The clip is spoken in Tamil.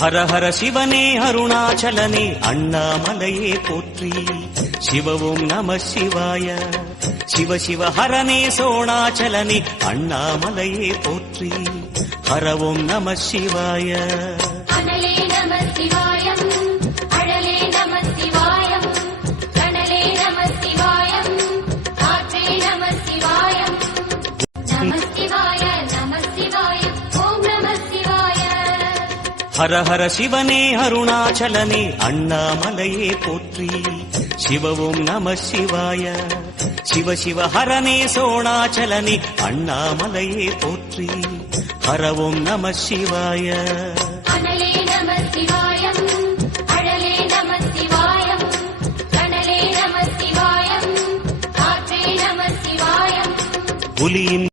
ஹர ஹர சிவனே அருணாச்சலனே அண்ணாமலையே போற்றி. சிவவும் நம சிவாய. சிவ சிவ ஹரனே சோணாச்சலனே அண்ணாமலையே போற்றி. ஹரவும் நம சிவாய. அனலே நம சிவாயம், அழலே நம சிவாயம், கனலே நம சிவாயம், காற்றே நம சிவாயம். நம சிவாய நம சிவாய ஓம் நம சிவாய. ஹர ஹர சிவனே அருணாச்சலனே அண்ணாமலையே போற்றி. சிவவும் நம சிவாய. சிவ சிவ ஹரனே சோணாச்சலனே அண்ணாமலையே போற்றி. ஹரவும் நம சிவாய. அனலே நம சிவாயம், அழலே நம சிவாயம், கனலே நம சிவாயம், காற்றே நம சிவாயம். புலியின்